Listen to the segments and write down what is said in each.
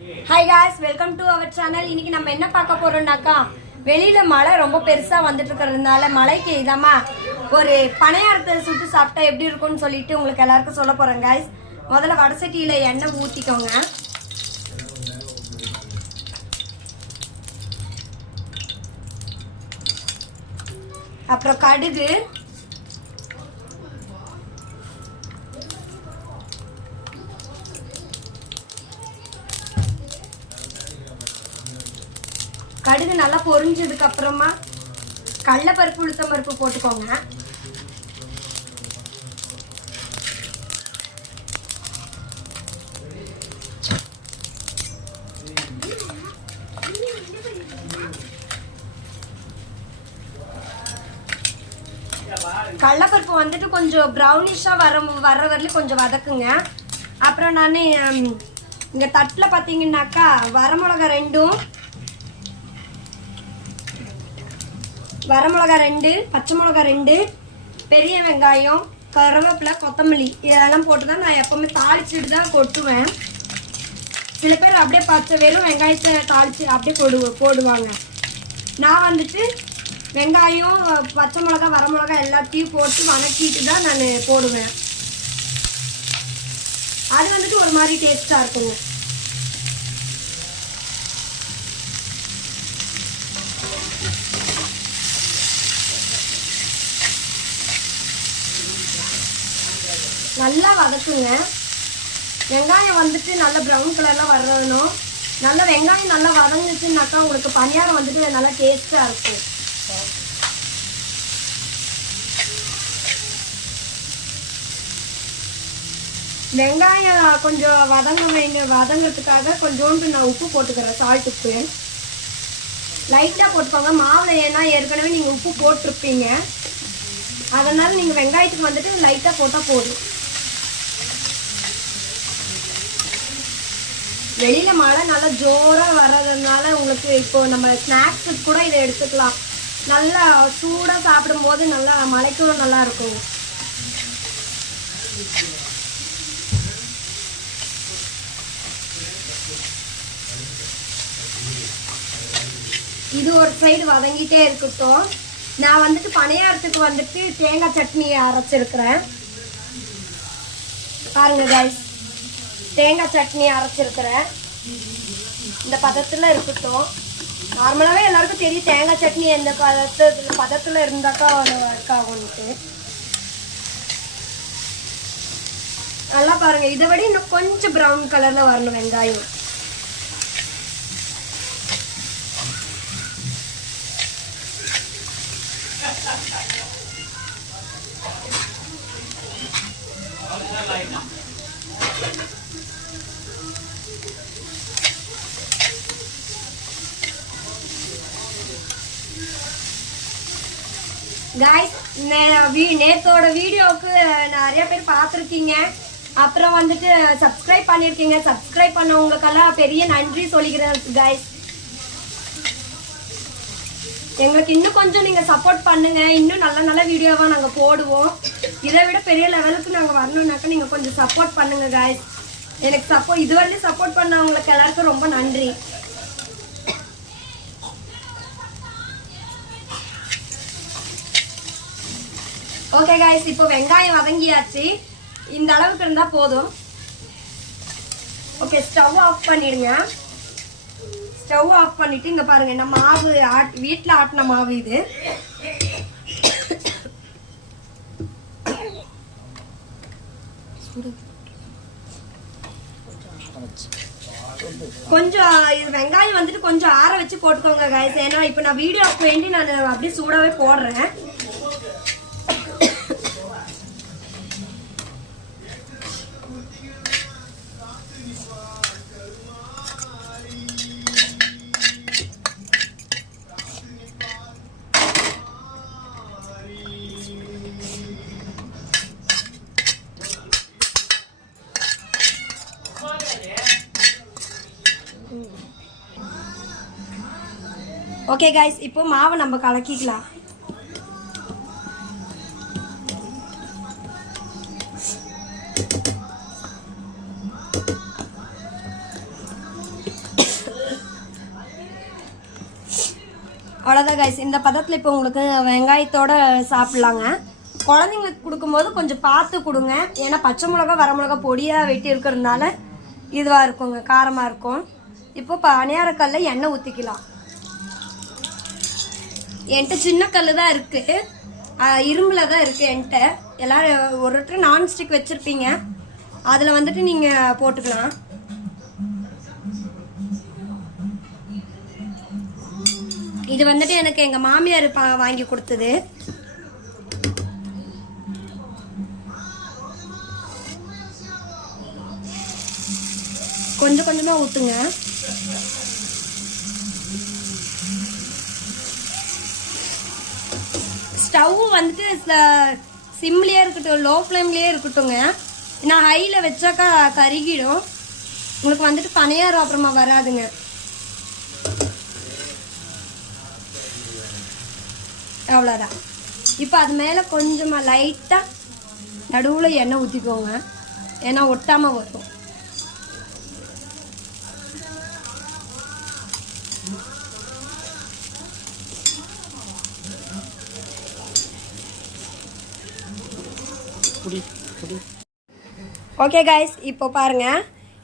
Hi guys welcome to our channel இன்னைக்கு நம்ம என்ன பார்க்க போறோம்னாக்கா வெளியில மழை ரொம்ப பெருசா வந்துட்டு இருக்கிறதுனால மழைக்கு இதாமா ஒரு பனையாரத்தை சுட்டு சாப்பிட்டா எப்படி இருக்கும்னு சொல்லிட்டு உங்களுக்கு எல்லாருக்கும் சொல்ல போறேன் காய்ஸ் முதல்ல வடசட்டியில எண்ணெய் ஊத்திக்கோங்க. அப்புறம் கடுகு கடுகு நல்லா பொரிஞ்சதுக்கு அப்புறமா கடலப்பருப்பு உளுத்தம் பருப்பு போட்டுக்கோங்க. கடலப்பருப்பு வந்துட்டு கொஞ்சம் ப்ரௌனிஷாக வர வர்ற வரலையும் கொஞ்சம் வதக்குங்க. அப்புறம் நான் இங்கே தட்டில் பார்த்தீங்கன்னாக்கா வரமிளகா ரெண்டும் வரமிளகா ரெண்டு பச்சை மிளகா ரெண்டு பெரிய வெங்காயம் கருவேப்பிலை கொத்தமல்லி. இதெல்லாம் போட்டு தான் நான் எப்போவுமே தாளிச்சுட்டு தான் கொட்டுவேன். சில பேர் அப்படியே பச்சை வெறும் வெங்காயத்தை தாளித்து அப்படியே போடு போடுவாங்க. நான் வந்துட்டு வெங்காயம் பச்சை மிளகா வரமிளகா எல்லாத்தையும் போட்டு வணக்கிட்டு தான் நான் போடுவேன். அது வந்துட்டு ஒரு மாதிரி டேஸ்ட்டாக இருக்குங்க. நல்லா வதக்குங்க. வெங்காயம் வந்துட்டு நல்ல ப்ரௌன் கலரில் வரணும். நல்லா வெங்காயம் நல்லா வதங்குச்சுன்னாக்கா உங்களுக்கு பணியாரம் வந்துட்டு நல்லா டேஸ்ட்டாக இருக்கும். வெங்காயம் கொஞ்சம் வதங்க வேண்டிய வதங்கிறதுக்காக கொஞ்சோண்டு நான் உப்பு போட்டுக்கிறேன் சால்ட் உப்பு. லைட்டாக போட்டுக்கோங்க. மாவில் ஏன்னா ஏற்கனவே நீங்கள் உப்பு போட்டிருப்பீங்க. அதனால் நீங்கள் வெங்காயத்துக்கு வந்துட்டு லைட்டாக போட்டால் போதும். வெளியில மழை நல்லா ஜோரா வர்றதுனால உங்களுக்கு இப்போ நம்ம ஸ்நாக்ஸுக்கு கூட இதை எடுத்துக்கலாம். நல்லா சூடாக சாப்பிடும்போது நல்லா மலைக்கும் நல்லா இருக்கும். இது ஒரு சைடு வதங்கிட்டே இருக்கட்டும். நான் வந்துட்டு பணியாரத்துக்கு வந்துட்டு தேங்காய் சட்னி அரைச்சிருக்கிறேன். பாருங்க காய்ஸ் தேங்காய் சட்னி அரைச்சிருக்கிறேன். இந்த பதத்தில் இருக்கட்டும். நார்மலாகவே எல்லாருக்கும் தெரியும் தேங்காய் சட்னி எந்த பதத்தில் பதத்தில் இருந்தாக்கா ஒர்க் ஆகும்ட்டு நல்லா பாருங்கள் இதை விட இன்னும் கொஞ்சம் ப்ரௌன் கலரில் வரணும் வெங்காயம். காய்ஸ் நேற்றோட வீடியோவுக்கு நிறைய பேர் பார்த்துருக்கீங்க. அப்புறம் வந்துட்டு சப்ஸ்கிரைப் பண்ணியிருக்கீங்க சப்ஸ்கிரைப் பண்ணவங்களுக்கெல்லாம் பெரிய நன்றி சொல்லிக்கிறேன் காய்ஸ் எங்களுக்கு இன்னும் கொஞ்சம் நீங்கள் சப்போர்ட் பண்ணுங்க. இன்னும் நல்ல நல்ல வீடியோவாக நாங்கள் போடுவோம். இதை விட பெரிய லெவலுக்கு நாங்கள் வரணும்னாக்கா நீங்கள் கொஞ்சம் சப்போர்ட் பண்ணுங்க காய்ஸ் எனக்கு சப்போர்ட் இதுவரையும் சப்போர்ட் பண்ணவங்களுக்கு எல்லாருக்கும் ரொம்ப நன்றி. ஓகே காய்ஸ் இப்போ வெங்காயம் வதங்கியாச்சு இந்த அளவுக்கு இருந்தால் போதும். ஓகே ஸ்டவ் ஆஃப் பண்ணிடுங்க. ஸ்டவ் ஆஃப் பண்ணிவிட்டு இங்கே பாருங்கள் நம்ம மாவு ஆட் வீட்டில் ஆட்டின மாவு இது. கொஞ்சம் இது வெங்காயம் வந்துட்டு கொஞ்சம் ஆற வச்சு போட்டுக்கோங்க காய்ஸ் ஏன்னா இப்போ நான் வீடியோக்கு வேண்டி நான் அப்படியே சூடாகவே போடுறேன். ஓகே கைஸ் இப்போ மாவை நம்ம கலக்கிக்கலாம். அவ்வளோதான் கைஸ் இந்த பதத்தில் இப்போ உங்களுக்கு வெங்காயத்தோடு சாப்பிட்லாங்க. குழந்தைங்களுக்கு கொடுக்கும்போது கொஞ்சம் பார்த்து கொடுங்க. ஏன்னா பச்சை மிளகா வர மிளகா பொடியாக வெட்டி இருக்கிறதுனால இதுவாக இருக்குங்க காரமாக இருக்கும். இப்போ பனியாரக்கல்ல எண்ணெய் ஊற்றிக்கலாம் என்கிட்ட சின்ன கல் தான் இருக்குது இரும்பில் தான் இருக்குது என்கிட்ட. எல்லாரும் ஒரு ஒருத்தர் நான்ஸ்டிக் வச்சுருப்பீங்க. அதில் வந்துட்டு நீங்கள் போட்டுக்கலாம். இது வந்துட்டு எனக்கு எங்கள் மாமியார் பா வாங்கி கொடுத்தது. கொஞ்சம் கொஞ்சமாக ஊற்றுங்க ஸ்டவ் வந்துட்டு சிம்லேயே இருக்கட்டும் லோ ஃப்ளேம்லேயே இருக்கட்டும்ங்க. நான் ஹையில் வச்சாக்கா கருகிடும். உங்களுக்கு வந்துட்டு பனையாரம் அப்புறமா வராதுங்க. அவ்வளோதான் இப்போ அது மேலே கொஞ்சமாக லைட்டாக நடுவில் எண்ணெய் ஊற்றிக்கோங்க ஏன்னா ஒட்டாமல் வரும். ஓகே காய்ஸ் இப்போ பாருங்க.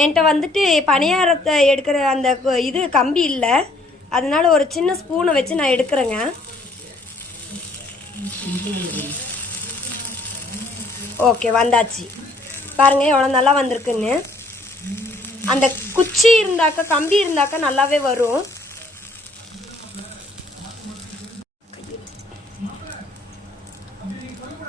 என்கிட்ட வந்துட்டு பணியாரத்தை எடுக்கிற அந்த இது கம்பி இல்லை. அதனால ஒரு சின்ன ஸ்பூனை வச்சு நான் எடுக்கிறேங்க. ஓகே வந்தாச்சு. பாருங்க எவ்வளோ நல்லா வந்திருக்குன்னு. அந்த குச்சி இருந்தாக்கா கம்பி இருந்தாக்கா நல்லாவே வரும்.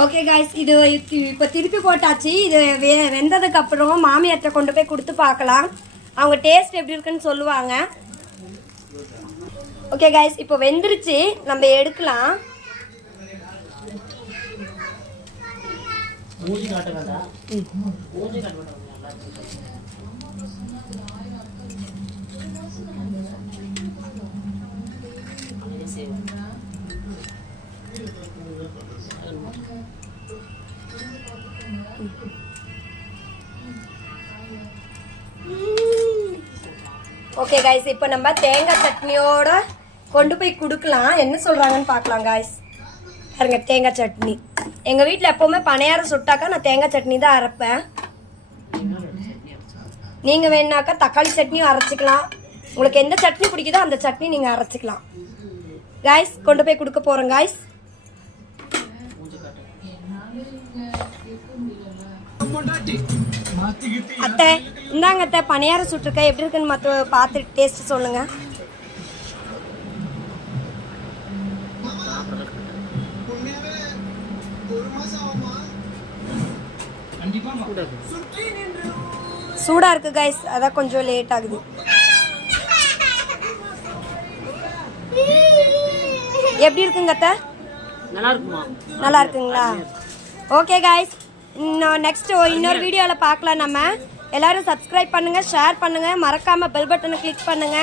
ஓகே காய்ஸ் இது இப்போ திருப்பி போட்டாச்சு. இது வெ வெந்ததுக்கு அப்புறம் மாமியார்ட்ட கொண்டு போய் கொடுத்து பார்க்கலாம். அவங்க டேஸ்ட் எப்படி இருக்குன்னு சொல்லுவாங்க. ஓகே காய்ஸ் இப்போ வெந்துருச்சு. நம்ம எடுக்கலாம். மூஞ்சி காட்ட ஓகே காய்ஸ் இப்போ நம்ம தேங்காய் சட்னியோட கொண்டு போய் கொடுக்கலாம். என்ன சொல்கிறாங்கன்னு பார்க்கலாம் காய்ஸ் பாருங்க தேங்காய் சட்னி. எங்கள் வீட்டில் எப்போவுமே பணியாரம் சுட்டாக்கா நான் தேங்காய் சட்னி தான் அரைப்பேன். நீங்கள் வேணாக்கா தக்காளி சட்னியும் அரைச்சிக்கலாம். உங்களுக்கு எந்த சட்னி பிடிக்குதோ அந்த சட்னி நீங்கள் அரைச்சிக்கலாம். காய்ஸ் கொண்டு போய் கொடுக்க போகிறோம் காய்ஸ் அத்தை இந்தாங்க அத்தை பணியாரம் சுட்டிருக்க எப்படி இருக்குன்னு மற்ற பார்த்துட்டு டேஸ்ட் சொல்லுங்க. சூடா இருக்கு கைஸ் அதான் கொஞ்சம் லேட் ஆகுது. எப்படி இருக்குங்க அத்தை? நல்லா இருக்குமா? நல்லா இருக்குங்களா? ஓகே காய்ஸ் இன்னும் நெக்ஸ்ட் இன்னொரு வீடியோவில் பார்க்கலாம் நம்ம. எல்லாரும் சப்ஸ்கிரைப் பண்ணுங்க ஷேர் பண்ணுங்க மறக்காம பெல் பட்டனை கிளிக் பண்ணுங்க.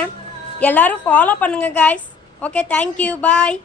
எல்லாரும் ஃபாலோ பண்ணுங்க காய்ஸ் ஓகே தேங்க்யூ பாய்